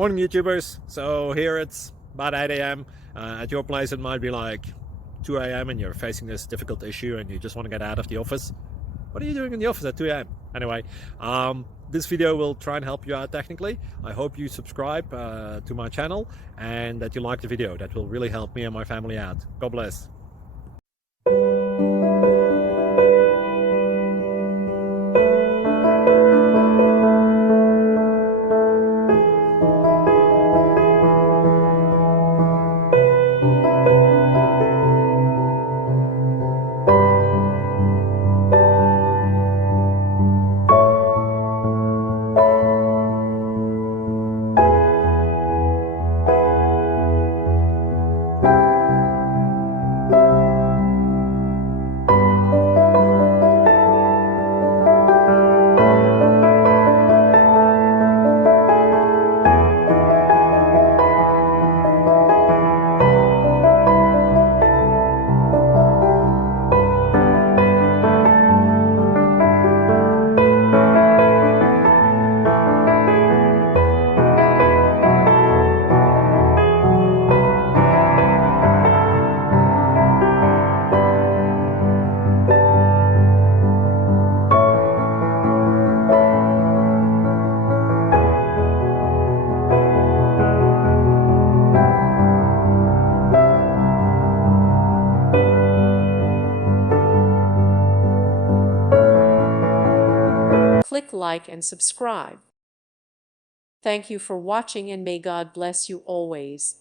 Morning YouTubers. So here it's about 8 a.m. At your place it might be like 2 a.m. and you're facing this difficult issue and you just want to get out of the office. What are you doing in the office at 2 a.m.? Anyway, this video will try and help you out technically. I hope you subscribe to my channel and that you like the video. That will really help me and my family out. God bless. Click like and subscribe. Thank you for watching and may God bless you always.